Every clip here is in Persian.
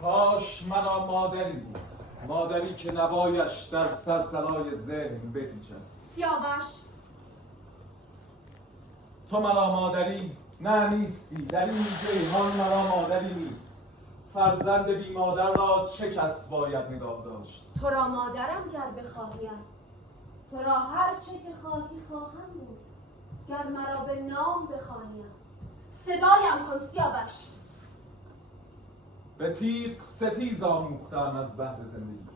کاش مرا مادری بود، مادری که نوایش در سلسلای ذهن بپیچد. سیاوش، تو مرا مادری؟ نه نیستی. در این جیهان مرا مادری نیست. فرزند بی مادر را چه کس باید نگاه داشت؟ تو را مادرم گر بخواهیم، تو را هر چه که خواهی خواهم بود. گر مرا به نام بخوانیم، صدایم کن سیاوش. به تیغ ستیز آموختم از بهر زندگی.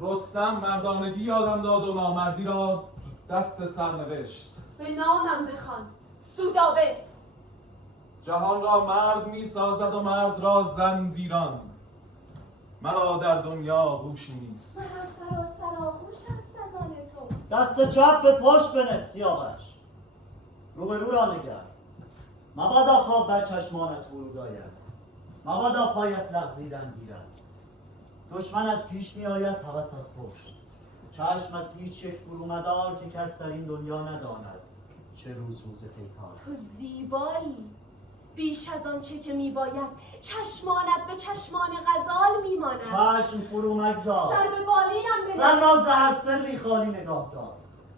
رستم مردانگی یادم داد و نامردی را دست سرنوشت. به نامم بخوان سودابه. جهان را مرد می سازد و مرد را زن ویران. مرا در دنیا هوشی نیست. مرا سراسر آغوش است از آن تو. دست چپ به پشت بنه سیاوش، روبرو را نگر. مبادا خواب بر چشمانت فرود آید، مبادا پایت لغزیدن گیرد. دشمن از پیش می آید، هوس از پشت. چشم از هیچ یک فرو مدار که کس در این دنیا نداند چه روز پیکار. تو زیبایی بیش از آن چه که می باید. چشمانت به چشمان غزال می ماند. چشم فرو مگذار، سر به بالینم بده. سر را ز هر سری خالی نگاه دار.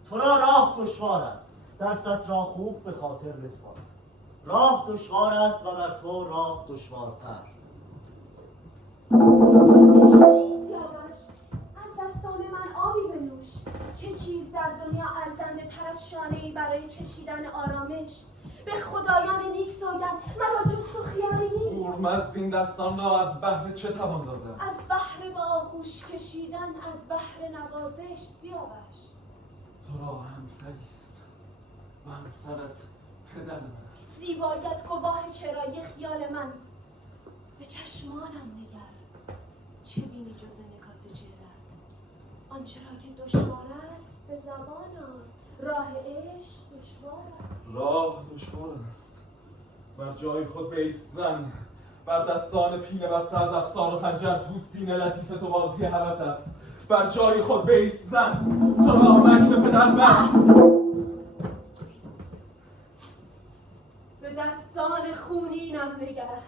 تو را راه دشوار است، درست را خوب به خاطر بسپار. راه دشوار است و بر تو راه دشوارتر. تو تشنه‌ای سیاوش، از دستان من آبی بنوش. چه چیز در دنیا ارزنده تر از شانه‌ای برای چشیدن آرامش؟ به خدایان نیک سوگند مرا جز تو خیالی نیست. اورمزد این دستان را از بهر چه توان داده است؟ از بهر به آغوش کشیدن، از بهر نوازش سیاوش. تو را همسری است و همسرت پدر من است. زیبایت گواه چرایی خیال من. به چشمانم نگر، چه بینی جز انعکاس چهره‌ات؟ آنچه را که دشوار است به زبان آن. راه عشق دشوار است. راه دشوار است. بر جای خود بایست زن. بر دستان پینه بسته از افسار و خنجر تو سینه لطیف تو بازی هوس است. بر جای خود بایست زن. تو را مکر پدر بس. به دستان خونینم نگر.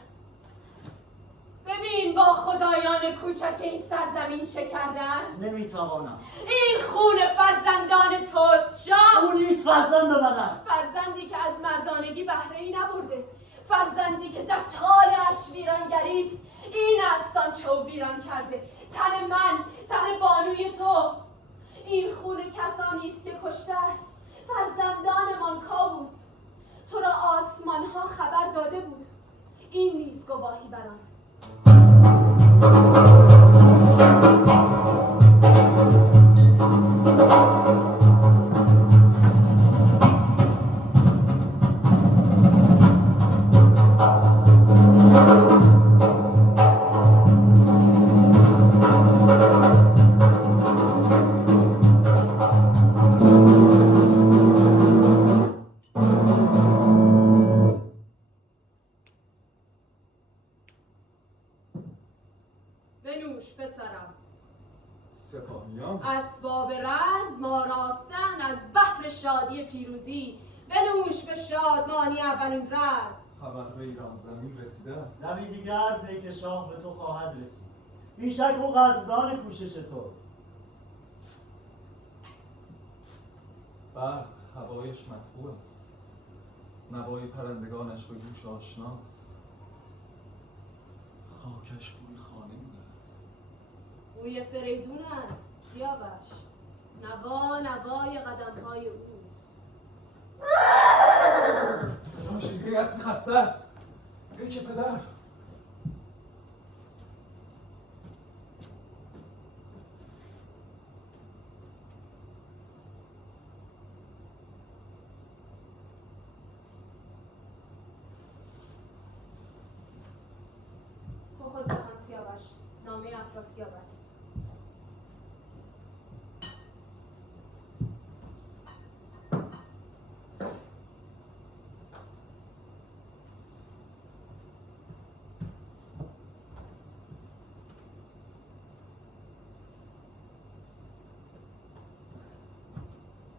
ببین با خدایان کوچک این سرزمین چه کردن. نمیتوانم. این خون فرزندان توست شاه. او نیست فرزند من است. فرزندی که از مردانگی بهره ای نبرده. فرزندی که در طالعش ویرانگری است. این است آنچه او ویران کرده. تن من، تن بانوی تو. این خون کسانی است که کشته است. فرزندانمان کاووس. تو را آسمان ها خبر داده بود. این نیز گواهی بر آن. بنوش پسرم. سپاهیان اسباب رزم آراستند از بهر شادی پیروزی. بنوش به شادمانی اولین رزم. خبر به ایران زمین رسیده است. زمین دیگر پیک شاه به تو خواهد رسید. بیشک او قدردان کوشش توست. برق هوایش مطبوع است. نوای پرندگانش به گوش آشناست. خاکش بوی خانه می‌دهد. بوی فریدون است سیاوش. نوای قدم‌های اوست. صدای شیوهی اسبی خسته است. پیک پدر. تو خود بخوان سیاوش. نامه افراسیاب است.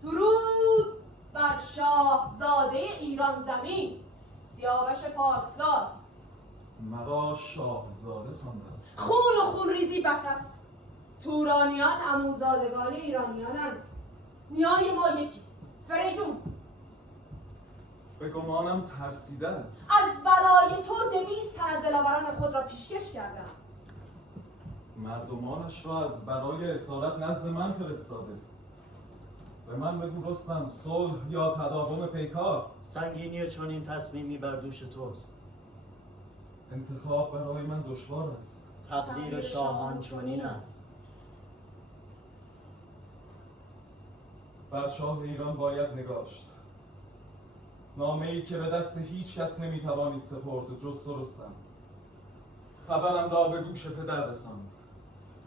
درود بر شاهزاده ایران زمین سیاوش پاکزاد. مرا مرا شاهزاده خواندند. خون و خونریزی بس است. تورانیان عموزادگان ایرانیانند. نیای ما یکیست، فریدون. به گمانم ترسیده است. از برای تو 200 تن از دلاوران خود را پیشکش کردم. مردمانش را از برای اسارت نزد من فرستاده. به من بگو رستم، صلح یا تداوم پیکار؟ سنگینی چنین تصمیمی بر دوش توست. انتخاب برای من دشوار است. تقدیر شاهان چنین است. بر شاه ایران باید نگاشت. نامه‌ای که به دست هیچ کس نمیتوانید سپرد جز تو رستم. خبرم را به گوش پدر رسان.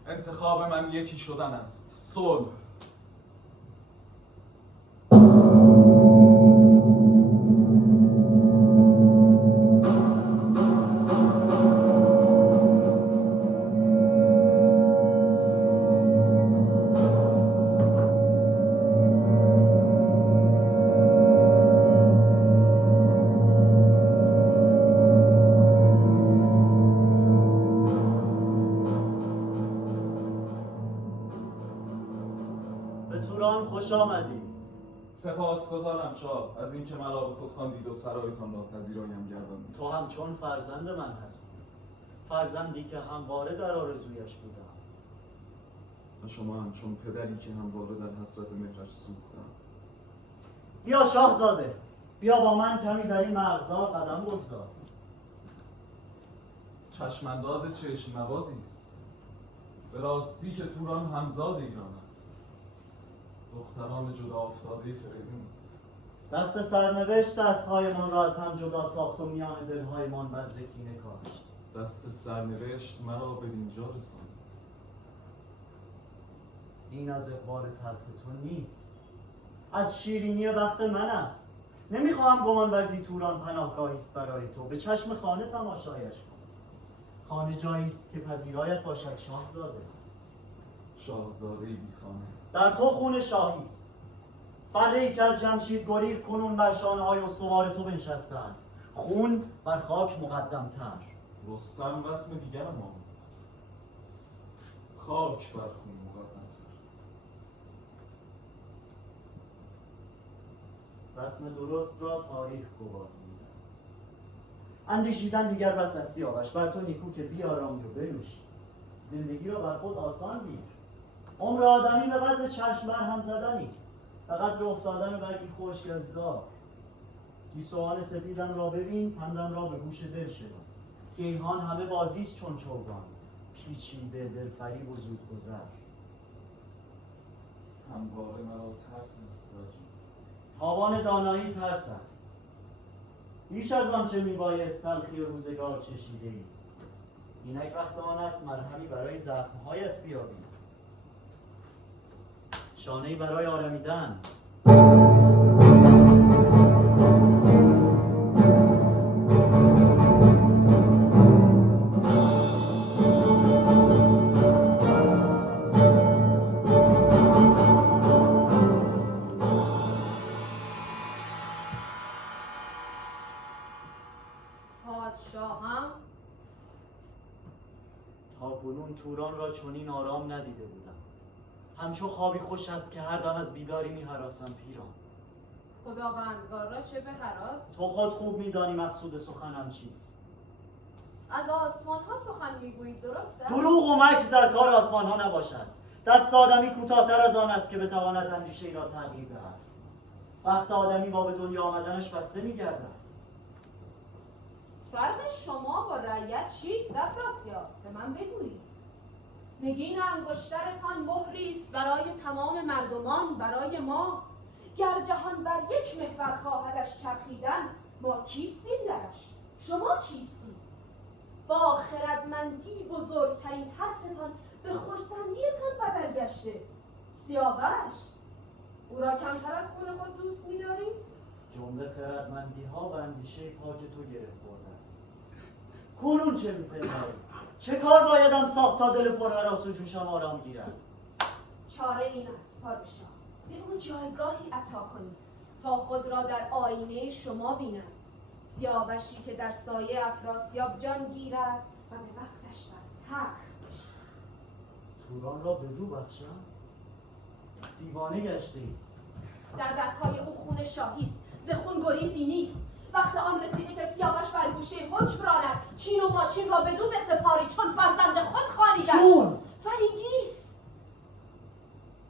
انتخاب من یکی شدن است. صلح. به توران خوش آمدی. سپاسگزارم شاه از اینکه مرا به خود خواندید و سرایتان را پذیرایم گرداندید. تو همچون فرزند من هستی. فرزندی که همواره در آرزویش بودم. و شما همچون پدری که همواره در حسرت مهرش سوختم. بیا شاهزاده، بیا با من کمی در این مرغزار قدم بگذار. چشمانداز چشم نوازی است. به راستی که توران همزاد ایران است. دختران جدا افتاده فریدون. دست سرنوشت دستهایمان را از هم جدا ساخت و میان دلهایمان بذر کینه کاشت. دست سرنوشت مرا به اینجا رساند. این از اقبال تلخ تو نیست، از شیرینی بخت من است. نمیخواهم گمان ورزی توران پناهگاهی است برای تو. به چشم خانه تماشایش کن. خانه جایی است که پذیرایت باشد شاهزاده. شاهزاده بی خانه. در تو خون شاهی است. فره‌ای که از جمشید گریخت کنون بر شانه‌های استوار تو بنشسته است. خون بر خاک مقدم‌تر. رستم رسم دیگر ما. خاک بر خون مقدم‌تر. رسم درست را تاریخ گواه می‌دهد. اندیشیدن دیگر بس از سیاوش. بر تو نیکو که بیارامی و بنوشی. زندگی را بر خود آسان گیر. عمر آدمی به قدر چشم بر هم زدنی است، به قدر افتادن برگی خشک از دار. گیسوان سپیدم را ببین، پندم را به گوش دل شنو. کیهان همه بازی است چون چوگان، پیچیده دلفریب و زودگذر. همواره مرا ترس است راجی. تاوان دانایی ترس است. بیش از آنچه میبایست تلخی روزگار چشیده ای. اینک وقت آن است مرهمی برای زخمهایت بیابی. شانه‌ای برای آرمیدن. پادشاهم تاکنون توران را چنین آرام ندیده بودم. همچو خوابی خوش است که هر دم از بیداری می‌هراسم پیران. خداوندگار را چه به هراس؟ تو خود خوب می‌دانی مقصود سخنم چیست. از آسمان ها سخن میگویید، درست است؟ دروغ و مکر در کار آسمان ها نباشد. دست آدمی کوتاه‌تر از آن است که بتواند اندیشه ای را تغییر دهد. وقت آدمی با به دنیا آمدنش بسته می‌گردد. فرق شما با رعیت چیست افراسیاب؟ به من بگویید. نگین انگشترتان مهری است برای تمام مردمان، برای ما. گر جهان بر یک محور خواهدش چرخیدن، ما کیستیم درش؟ شما کیستید؟ با خردمندی بزرگترین ترستان به خرسندیتان بدل گشته. سیاوش، او را کمتر از خون خود دوست می‌دارید؟ جمله خردمندی ها و اندیشه پاک تو گرفت برده است. کنون چه می‌پنداری؟ چه کار بایدم ساخت تا دل پرهراس و جوشم آرام گیرد؟ چاره این است پادشاه، به او جایگاهی عطا کنید تا خود را در آینه شما بیند. سیاوشی که در سایه افراسیاب جان گیرد و به وقتش بر تخت بشد. توران را بدو بخشم؟ دیوانه گشتی. در رگ‌های او خون شاهی است، ز خون گریزی نیست. وقت آن رسیده که سیاوش بر گوشه حکم راند، چین و ماچین را بدو بسپاری، چون فرزند خود خوانیدش. چون؟ فرنگیس.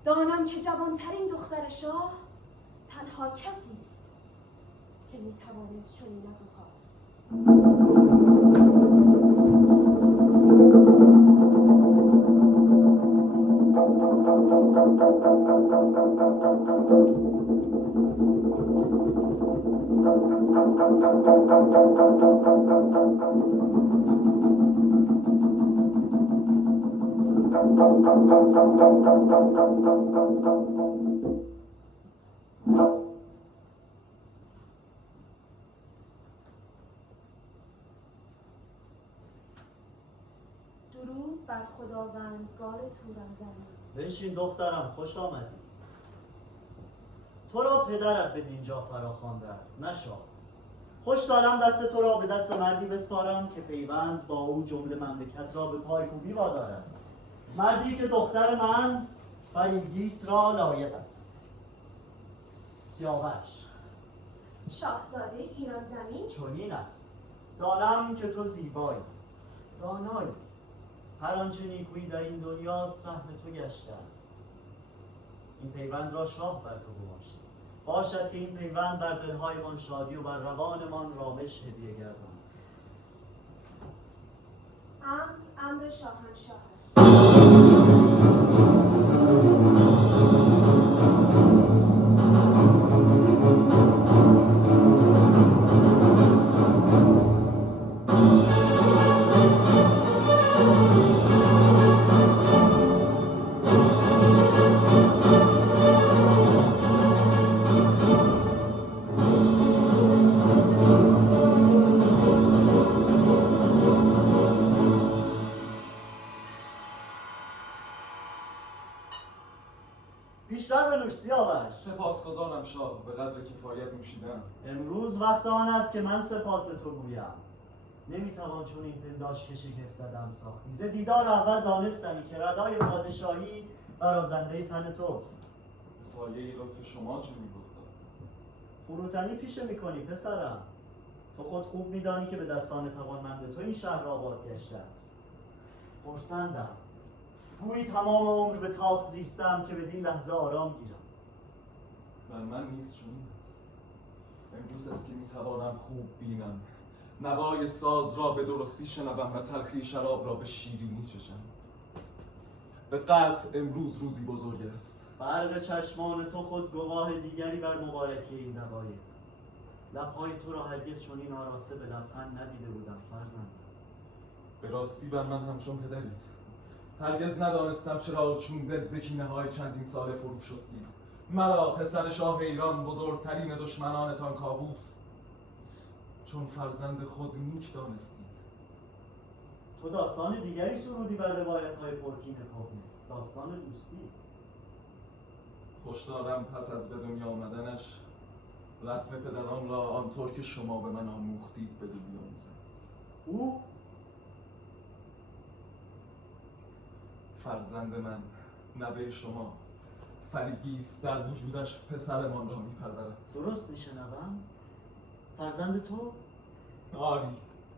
دانم که جوانترین دختر شاه تنها کسی است که میتوانست چنین از او خواست. درود بر خداوندگار توران زمین. بنشین دخترم، خوش آمدی. تو را پدرت به دینجا فراخوانده است، نه شاه. خوش دارم دست تو را به دست مردی بسپارم که پیوند با او جمله مملکت را به پایکوبی وادارد. مردی که دختر من فرنگیس را لایق است. سیاوش شاهزاده ایران زمین. چنین است. دانم که تو زیبایی، دانایی. هر آنچه نیکویی در این دنیا سهم تو گشته است. این پیوند را شاه بر تو گماشت. باشد که این پیوند بر دلهایمان شادی و بر روانمان رامش هدیه گرداند. امر شاهنشاه است. بیشتر بنوش سیاوش. سپاسگزارم شاه، به قدر کفایت نوشیدم. امروز وقت آن است که من سپاس تو گویم. نمیتوان چون این پنداش که شگفت زدم ساختی. ز دیدار اول دانستمی که ردای پادشاهی برازنده تن توست. سایه لطف شما چه می‌گفتاد؟ فروتنی پیشه میکنی پسرم. تو خود خوب میدانی که به دستان توانمند تو این شهر آباد گشته است. خرسندم. گویی تمام عمر به تاخت زیستم که بدین لحظه آرام گیرم. بر من نیز چنین است. امروز است که میتوانم خوب بینم، نوای ساز را به درستی شنوم و تلخی شراب را به شیرینی چشم. به قطع امروز روزی بزرگ است. برق چشمان تو خود گواه دیگری بر مبارکی این دقایق. لبهای تو را هرگز چنین آراسته به لبخند ندیده بودم فرزند. به راستی بر من همچون پدرید. هرگز ندانستم چرا چون دل ز کینه‌های چندین ساله فرو شستید. مرا پسر شاه ایران بزرگترین دشمنانتان کاووس چون فرزند خود نیک دانستید. تو داستان دیگری سرودی بر روایت‌های پرکین کهنه، داستان دوستی. خوش دارم پس از به دنیا آمدنش رسم پدران را آنطور که شما به من آموختید بدو بیاموزم. او فرزند من، نوه شما، فرنگیس در وجودش پسرمان را میپرورد. درست میشنوم؟ فرزند تو؟ آری.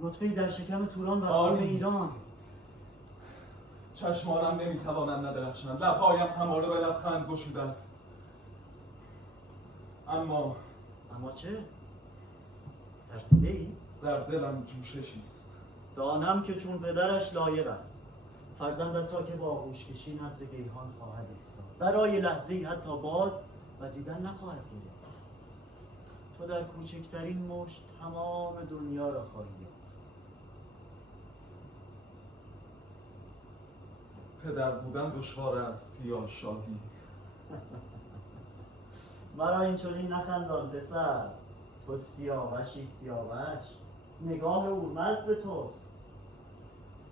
نطفه‌ای در شکم توران و آری. اسباب ایران. چشمانم نمیتوانند ندرخشند، لبهایم همواره به لبخند گشوده است. اما چه؟ ترسیده ای؟ در دلم جوششی است. دانم که چون پدرش لایق است. فرزندت را که با آغوش کشی نبض گیهان خواهد ایستاد. برای لحظه‌ای حتی باد وزیدن نخواهد گرفت. تو در کوچکترین مشت تمام دنیا را خواهی یافت. پدر بودن دشوار است یا شاهی؟ مرا این چنین نخندان پسر. تو سیاوشی سیاوش. نگاه اورمزد به توست.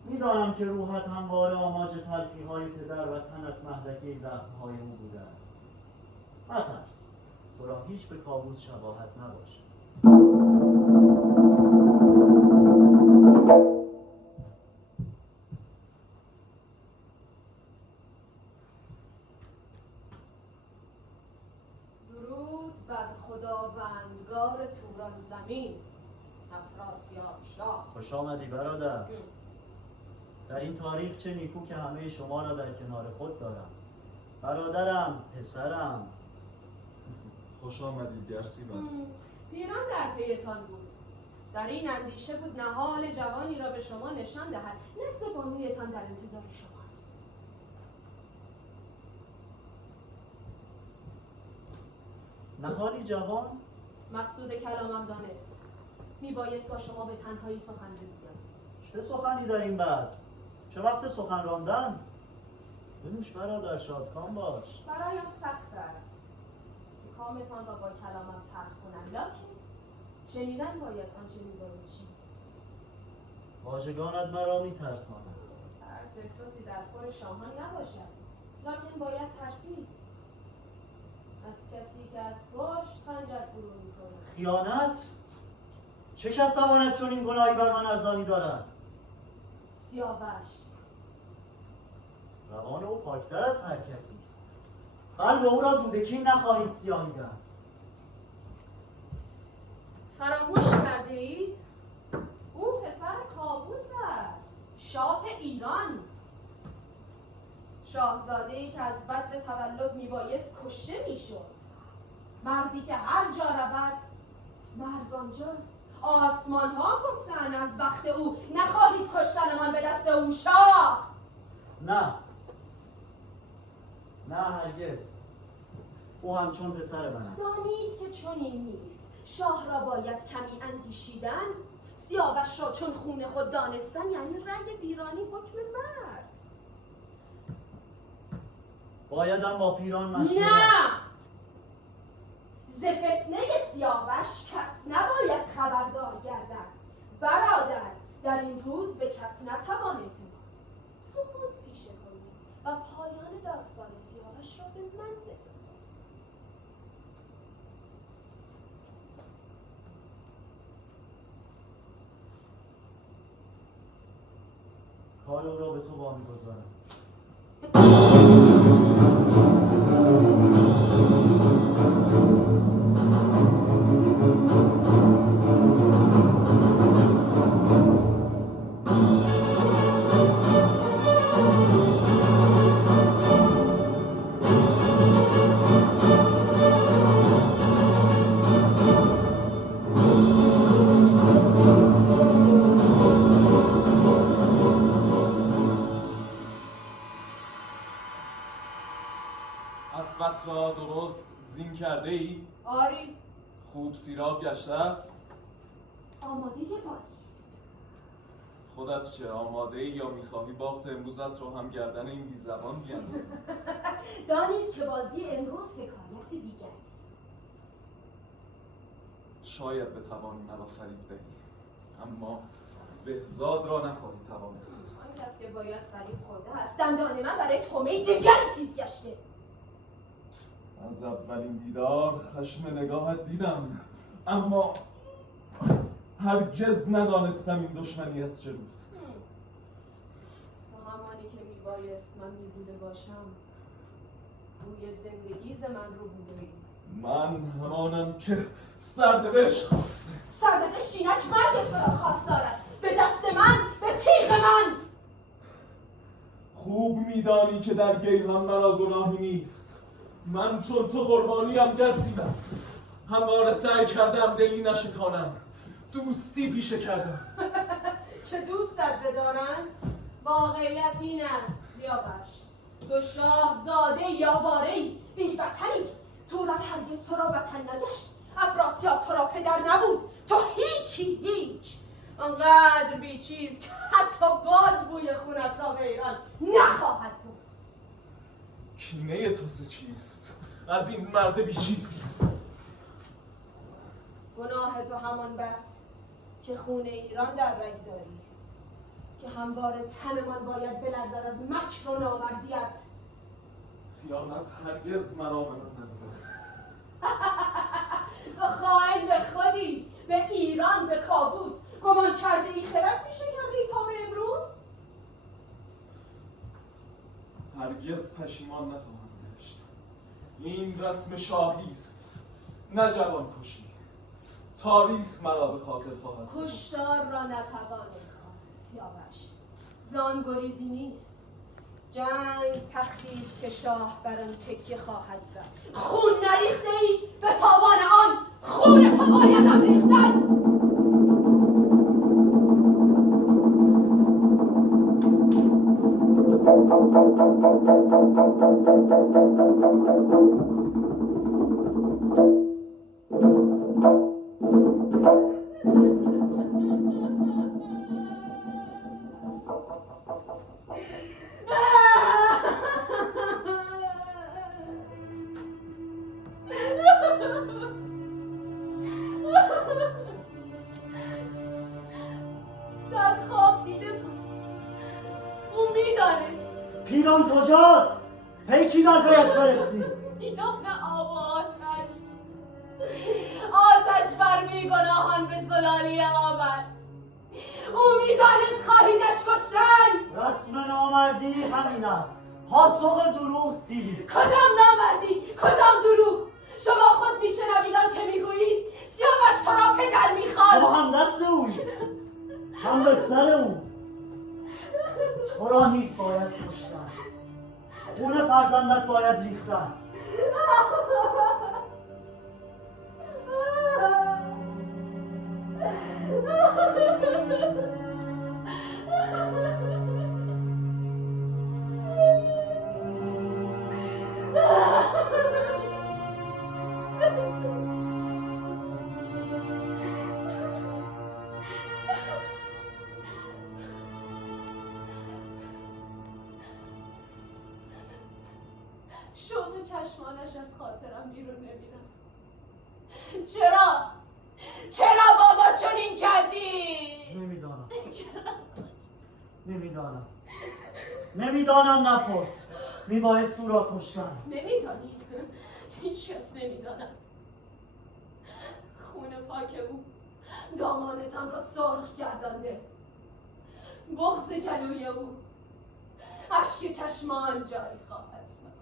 میدانم که روحت همواره آماج تلخی‌های پدر و تنت مهلکه زخم‌های او بوده است. نترس، تو را هیچ به کاووس شباهت نباشد. درود بر خداوندگار توران زمین، افراسیاب شاه. خوش آمدی برادر. در این تاریخ چه نیکو که همه شما را در کنار خود دارم. برادرم، پسرم. خوش آمدید گرسیوس. پیران در پیتان بود. در این اندیشه بود نهال جوانی را به شما نشان دهد. نزد بانویتان در انتظار شماست. نهالی جوان؟ مقصود کلامم دانست. میبایست با شما به تنهایی سخن بگویم. چه سخنی در این بزم؟ چه وقت سخن راندن؟ بنوش برادر، شادکام باش. برایم سخت است که کامتان را با کلامم تلخ کنم، لکن شنیدن باید آنچه میباید شنید. واژگانت مرا میترساند. ترس احساسی در خور شاهان نباشد، لکن باید ترسید از کسی که از پشت خنجر فرو میکند. خیانت؟ چه کس تواند چون این گناهی بر من ارزانی دارد؟ سیاوش. روان او پاکتر از هر کسی است. قلب او را دودکین نخواهید سیاهیدن. فراموش کرده اید؟ او پسر کاووس است، شاه ایران. شاهزاده‌ای که از بدو تولد میبایست کشته میشد. مردی که هر جا رود مرگ آنجاست. آسمان ها گفتن از بخت او نخواهید کشتنمان به دست او. شاه نه، نه هرگز. او همچون پسر من است. دانید که چنین نیست. شاه را باید کمی اندیشیدن. سیاوش را چون خون خود دانستن یعنی رنگ بیرانی حکم مرگ. بایدم با پیران مشورت. نه، ز فتنه سیاوش کس نباید خبردار گردد. برادر، در این روز به کس نتوان اعتماد. سکوت پیشه کنید و پایان داستان سیاوش را به من بسپارید. کار او را به تو وامیگذارم. اسبت را درست زین کرده ای؟ آری، خوب سیراب گشته است؟ آماده بازی است. خودت چه آماده ای یا میخواهی باخت امروزت رو هم گردن این بی زبان بیاندازی؟ دانید که بازی امروز حکایت دیگری است. شاید بتوانی مرا فریب دهی، اما بهزاد را نخواهی توانست. آن کس که باید فریب خورده است. دندان من برای طعمه دیگری تیز گشته. از اولین دیدار خشم نگاهت دیدم، اما هرگز ندانستم این دشمنی از چه روست. تو همانی که میبایست من میبوده باشم، روی زندگی ز من رو بوده ای. من همانم که سرنوشت خواسته. سرنوشت اینک مرگ تو را خواستار است. به دست من، به تیغ من. خوب میدانی که در گیهان مرا گناهی نیست. من چون تو قربانیم گرسیوس. همواره سعی کردم دلی نشکانم، دوستی پیشه کردم. که دوستت بدارند؟ واقعیت این است سیاوش. تو شاهزاده یاواره‌ای، بی‌وطنی. توران هرگز تو را وطن نگشت. افراسیاب تو را پدر نبود. تو هیچ. آنقدر بیچیز که حتی باد بوی خونت را به ایران نخواهد بود. کینه تو ز چیست؟ از این مرد بیچیز. گناه تو همان بس که خون ایران در رگ داری، که همواره تنمان باید بلرزد از مکر و نامردیت. خیانت هرگز مرا به من ندارست. تو خائن به خودی، به ایران، به کاووس. گمان کرده ای خرد میشه هرگز پشیمان نخواهم گشت. این رسم شاهی است، نه جوان کشی. تاریخ مرا به خاطر خواهد سپرد. کشتار را نتوان کار سیاوش، زان گریزی نیست. جنگ تختی است که شاه بر آن تکیه خواهد زد. خون نریخته ای، به تاوان آن خون تو بایدم ریختن. در خواب دیده بود، او میدانست پیران کجاست؟ پیکی در پیش برسید. میان آب و آتش بر بیگناهان به زلالی آب است. او میدانست خواهیدش کشتن. رسم نامردی همین است. پاسخ دروغ سیلی. کدام نامردی، کدام دروغ؟ شما خود میشنوید آنچه میگویید. سیاوش تو را پدر تو میخواد. هم دست اوی، هم به سر او. تو را نیز باید کشتن. خون فرزندت باید ریختن. شوق چشمانش از خاطرم بیرون نمیرم. چرا؟ چرا بابا چنین کردی؟ نمیدانم. چرا؟ نمیدانم نپرس. میبایست او را کشتن. نمیدانید؟ هیچ کس نمیدانم. خون پاک او دامانتان را سرخ گردانده. بغض گلوی او اشک چشمان جاری خواهد ساخت.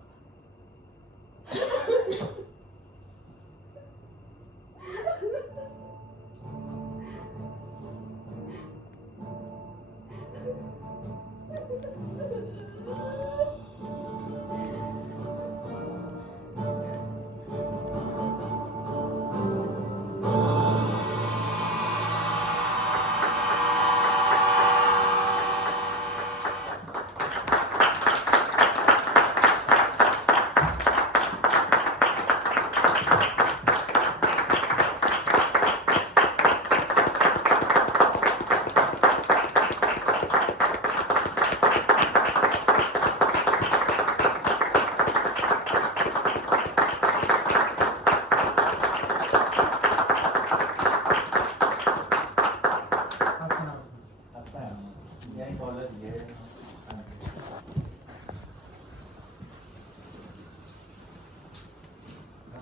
یعنی بالا دیگه